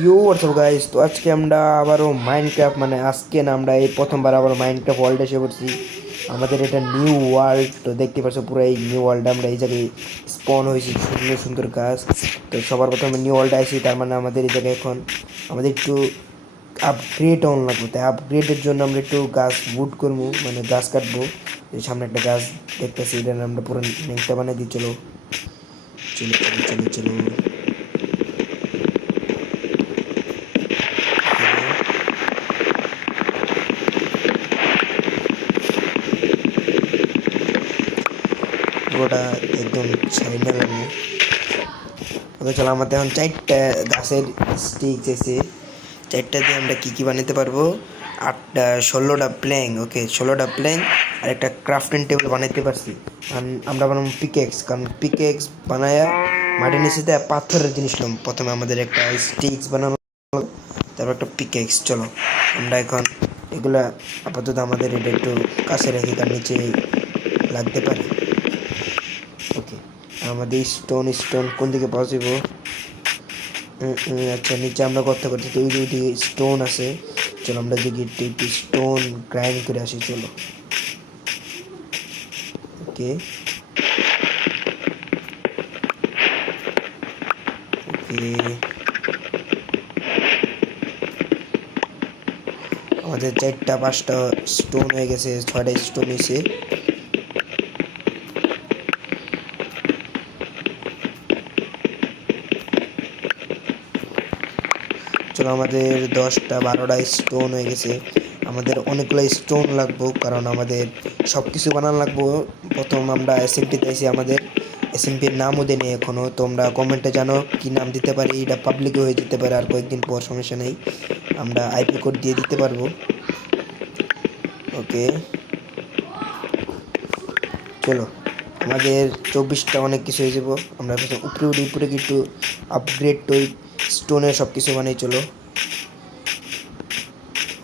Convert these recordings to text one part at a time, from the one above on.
You WhatsApp guys, তো আজকে আমরা আবারও মাইনক্রাফট মানে আজকে না আমরা এই প্রথমবার আবার মাইনক্রাফট ওয়ার্ল্ডে এসে পড়ছি। আমাদের এটা নিউ ওয়ার্ল্ড, তো দেখতে পাচ্ছ পুরো এই নিউ ওয়ার্ল্ডে আমরা এই জায়গায় স্পন হয়েছি, সুন্দর সুন্দর গাছ। তো সবার প্রথমে নিউ ওয়ার্ল্ডে আসি, তার মানে আমাদের এই জায়গায় এখন আমাদের একটু আপগ্রেড অন লাগবে। তাই আপগ্রেডের জন্য আমরা একটু গাছ উড করবো, মানে গাছ কাটবো। এই সামনে একটা গাছ দেখতেছি, এটা আমরা পুরো নেংটা বানিয়ে দিই। চলো চলো চলো চলো চলো। পুরোটা একদম ছাইনা লাগবে। ওকে চলো, আমাদের এখন 4টা গাছের স্টিক এসে 4টা দিয়ে আমরা কী কী বানাতে পারবো? 8টা 16টা প্ল্যাং। ওকে 16টা প্ল্যাং আর একটা ক্রাফটিং টেবিল বানাইতে পারছি। আমরা বানাবো পিকেক্স, কারণ পিকেক্স বানায়া মাটির নিচে পাথরের জিনিস নিলাম। প্রথমে আমাদের একটা স্টিক্স বানানো, তারপর একটা পিকেক্স। চলো আমরা এখন এগুলা আপাতত আমাদের এটা একটু কাছে রেখে, কার নিচে লাগতে পারে। ওকে আমাদের স্টোন কোন দিকে পাওয়া যাব? আচ্ছা, নিচে আমরা করতে করতে তো ওই দিকে স্টোন আছে। চলো আমরা দেখি একটু স্টোন গ্রাইন্ড করে আসি। চলো ওকে ওকে আমাদের 4টা 5টা স্টোন হয়ে গেছে, 6টা স্টোন হয়েছে। চলো আমাদের 10টা 12টা স্টোন হয়ে গেছে। আমাদের অনেকগুলো স্টোন লাগবো, কারণ আমাদের সব কিছু বানানো লাগবো। প্রথম আমরা এসএমপিতে আইছি, আমাদের এসএমপির নামও দেয়নি এখনও। তোমরা কমেন্টে জানো কি নাম দিতে পারি, এটা পাবলিক হয়ে যেতে পারে আর কয়েকদিন পর, সমস্যা নেই, আমরা আইপি কোড দিয়ে দিতে পারবো। ওকে চলো, আমাদের 24টা অনেক কিছু হয়ে যাবো। আমরা উপরে উপরে একটু আপগ্রেড টই স্টোনের সব কিছু বানাই। চলো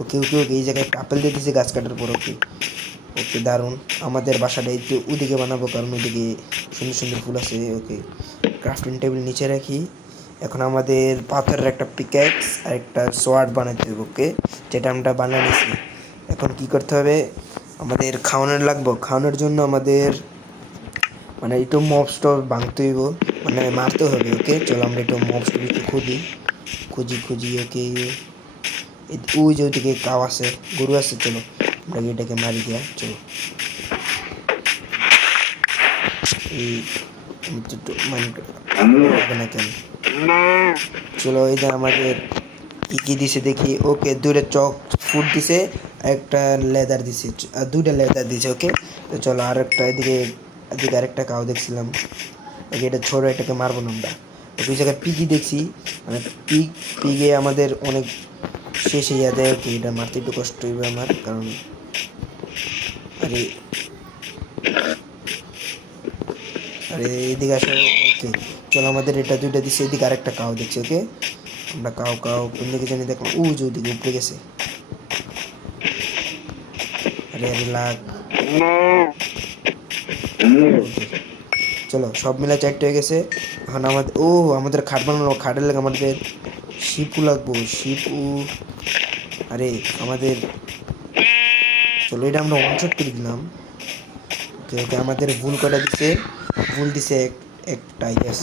ওকে ওকে ওকে এই জায়গায় একটা আপেল দিয়ে দিয়েছে গাছ কাটার পর। ওকে ওকে দারুণ। আমাদের বাসাটা একটু ওদিকে বানাবো, কারণ ওদিকে সুন্দর সুন্দর ফুল আছে। ওকে ক্রাফটিং টেবিল নিচে রাখি। এখন আমাদের পাথরের একটা পিক্যাক্স আর একটা সোয়ার্ড বানাতে হবে। ওকে যেটা আমরা বানিয়ে নিয়েছি। এখন কি করতে হবে? আমাদের খাওয়ানোর লাগবো। খাওয়ানোর জন্য আমাদের মানে একটু মবস্টপ ভাঙতে হইব, মানে মারতে হবে। ওকে চলো আমরা একটু মবস্টপ একটু খুঁজি। ওকে ওই যে ওইদিকে কাউ আছে, গরু আছে। চলো আমরা এটাকে মারি দিয়া। চলো এই মানে না কেন। চলো এই যে আমাদের কি দিছে দেখি। ওকে দুইটা চক ফুড দিছে, একটা লেদার দিছে, আর 2টা লেদার দিছে। ওকে তো চলো আর একটা এদিকে এদিকে আরেকটা কাউ দেখছিলাম। ওকে এটা ছোটো, এটাকে মারবো না আমরা। ওই জায়গায় পিগি দেখছি, মানে পিগে আমাদের অনেক শেষে দেয়। ওকে এটা মারতে একটু কষ্ট হইবে আমার, কারণ আরে আরে এদিকে আসো। ওকে চলো আমাদের এটা 2টা দিচ্ছে, এদিকে আরেকটা কাউ দেখছি। ওকে আমরা কাউ কোন দিকে জানি দেখলাম, ও যে ওদিকে উপরে গেছে। আরে আরে লাগ। চলো সব মিলে 4টে হয়ে গেছে। এখন আমাদের খাট বানানো, খাটের লাগে আমাদের শিপু লাগবো, শিপু। আরে আমাদের চলো এটা আমরা ওয়ানশট করে দিলাম। ওকে ওকে আমাদের ভুল কটা দিচ্ছে, ভুল দিছে একটা। ইয়েস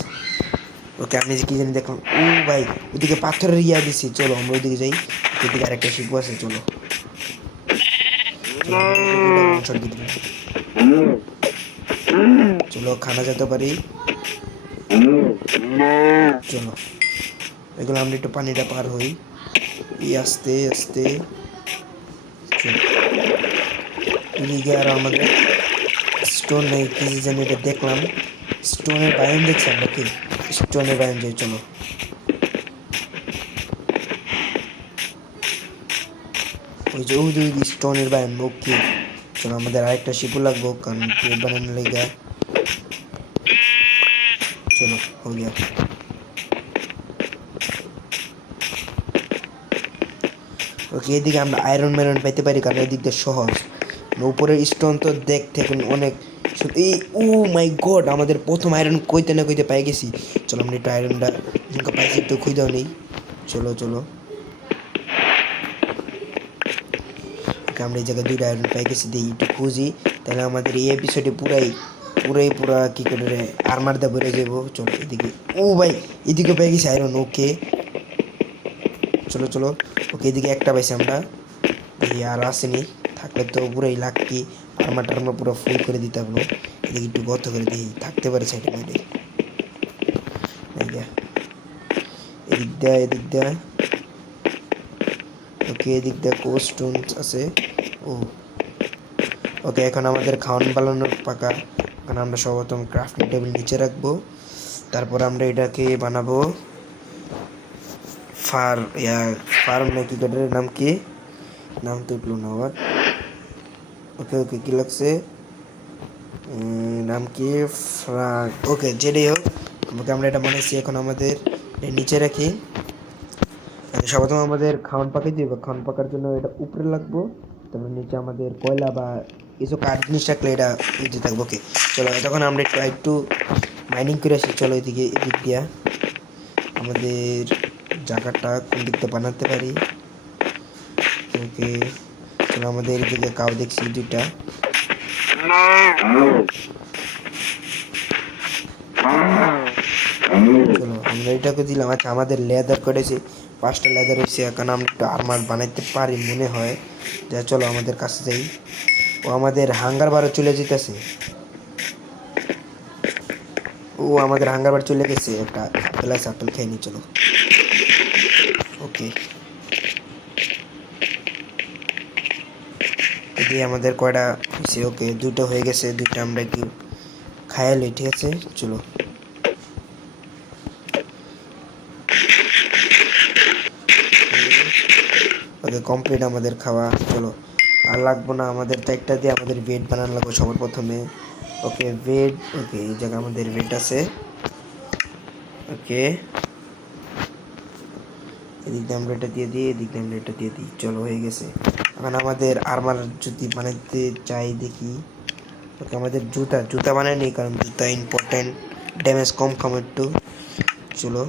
ওকে আমি কি জানি দেখলাম, ও ভাই ওদিকে পাথরের দিছি। চলো আমরা ওদিকে যাই, ওদিকে আরেকটা শিপু আছে। চলো ওয়ানশট দিয়ে দিলাম। চলো খানা যেতে পারি। চলো এগুলো আমরা একটু পানিটা পার হই, আস্তে আস্তে। চলো এদিকে আর আমাদের স্টোন নেই, কি জানি এটা দেখলাম, স্টোনের বায়ন দেখছি আমরা। কি স্টোনের বায়ন যাই। চলো ওই যে ওই স্টোনের বায়ন। ওকে চলো আমাদের আরেকটা শিপু লাগবো, কারণ প্লেট বানানোর লেগে। চলো হয়ে গিয়া। ওকে এদিকে আমরা আয়রন মেরন পাইতে পারি, কারণ এদিক দিয়ে সহজ। উপরের স্টোন তো দেখতে এখন অনেক। এই ও মাই গড, আমাদের প্রথম আয়রন কইতে না কইতে পাই গেছি। চলো আমরা একটু আয়রনটা পাইছি, একটু খুঁজেও নেই। চলো চলো, আমরা এই জায়গায় 2টা আয়রন পাই গেছি, দিয়ে একটু খুঁজি, তাহলে আমাদের এই এপিসোডে পুরা কি করে আর্মার দা বেড়ে যাবো। চলো এদিকে, ও ভাই এদিকে পেয়ে গেছি আয়রন। ওকে চলো চলো, ওকে এদিকে একটা পাইছি আমরা, এই আর আসেনি, থাকলে তো পুরাই লাকি, আর্মার টার্মা পুরো ফুল করে দিতে পারবো। এদিকে একটু গর্ত করে দিই, থাকতে পারে সাইডে মাইডে। এদিক দেয় ওকে, এদিক দিয়ে কোস্টোন আছে। ও ওকে, এখন আমাদের খাওয়ান বানানোর পাকা। এখন আমরা সর্বপ্রথম ক্রাফটিং টেবিল নিচে রাখবো, তারপর আমরা এটাকে বানাবো ফার্ম নাকি গডের নাম কি, নাম তো উঠলো না আবার। ওকে ওকে, কি লাগছে নাম কি, ফ্রাগ। ওকে যেটাই হোক, আমাকে আমরা এটা বানাইছি। এখন আমাদের নিচে রাখি। সর্বপ্রথম আমাদের খাওয়ান পাকে দিব, খাওয়ান পাকার জন্য এটা উপরে লাগবো, তারপর নিচে আমাদের কয়লা বা কিছু কাঠ জিনিস রাখলে এটা নিচে থাকবো। ওকে চলো, তখন আমরা একটু মাইনিং করে আসি। চলো এদিক দিয়া আমাদের জায়গাটা কোন দিক দিয়ে বানাতে পারি। ওকে চলো, আমাদের এদিকে কাউ দেখছি 2টা। চলো আমরা এটাকে দিলাম। আচ্ছা আমাদের লেদার করেছি 5টা লেদার হয়েছে, এখন আমরা একটু আর্মার বানাইতে পারি মনে হয়। যা চলো আমাদের কাছে যাই। ও আমাদের হাঙ্গার বারও চলে যেতেছে, ও আমাদের হাঙ্গার বার চলে গেছে। একটা আপেল আছে, আপেল খেয়ে নি চলো। ওকে এদিকে আমাদের কয়টা হয়েছে, ওকে 2টা হয়ে গেছে, 2টা আমরা একটু খায়ালি, ঠিক আছে চলো। ওকে কমপ্লিট আমাদের খাওয়া। চলো আর লাগবো না, আমাদের তো একটা দিয়ে আমাদের বেড বানানো লাগবে সবার প্রথমে। ওকে বেড, ওকে এই জায়গায় আমাদের বেড আছে। ওকে এদিক দিয়ে আমরা এটা দিয়ে দিই, এদিক দিয়ে আমরা এটা দিয়ে দিই। চলো হয়ে গেছে। এখন আমাদের আর্মার যদি বানাইতে চাই দেখি। ওকে আমাদের জুতা বানাই নি, কারণ জুতা ইম্পর্টেন্ট, ড্যামেজ কম একটু। চলো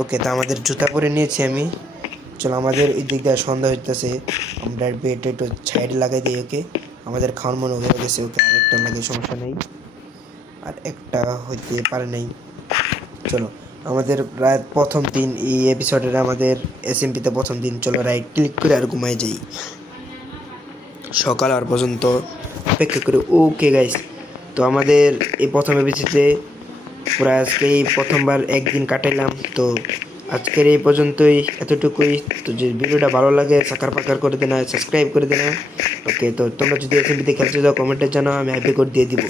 ওকে, তো আমাদের জুতা পরে নিয়েছি আমি। চলো আমাদের এই দিক দিয়ে সন্ধ্যা হইতেছে, আমরা বেড একটু সাইডে লাগাই দিই। ওকে আমাদের খাওয়ার মনে হয়ে গেছে। ওকে আরেকটা লাগে, সমস্যা নেই, আর একটা হইতে পারে নাই। চলো আমাদের রাত প্রথম দিন, এই এপিসোডের আমাদের এসএমপিতে প্রথম দিন। চলো রাইট ক্লিক করে আর ঘুমাই যাই, সকাল আর পর্যন্ত অপেক্ষা করে। ওকে গাইস, তো আমাদের এই প্রথম এপিসোডে পুরো আজকে এই প্রথমবার একদিন কাটাইলাম। তো আজকের এই পর্যন্তই, এতটুকুই। তো যে ভিডিওটা ভালো লাগে সাকার পাকার করে দেনা, সাবস্ক্রাইব করে দেনা। ওকে, তো তোমরা যদি এসএমপিতে খেলতে যাও কমেন্টে জানাও, আমি হাইপে কোড দিয়ে দিব।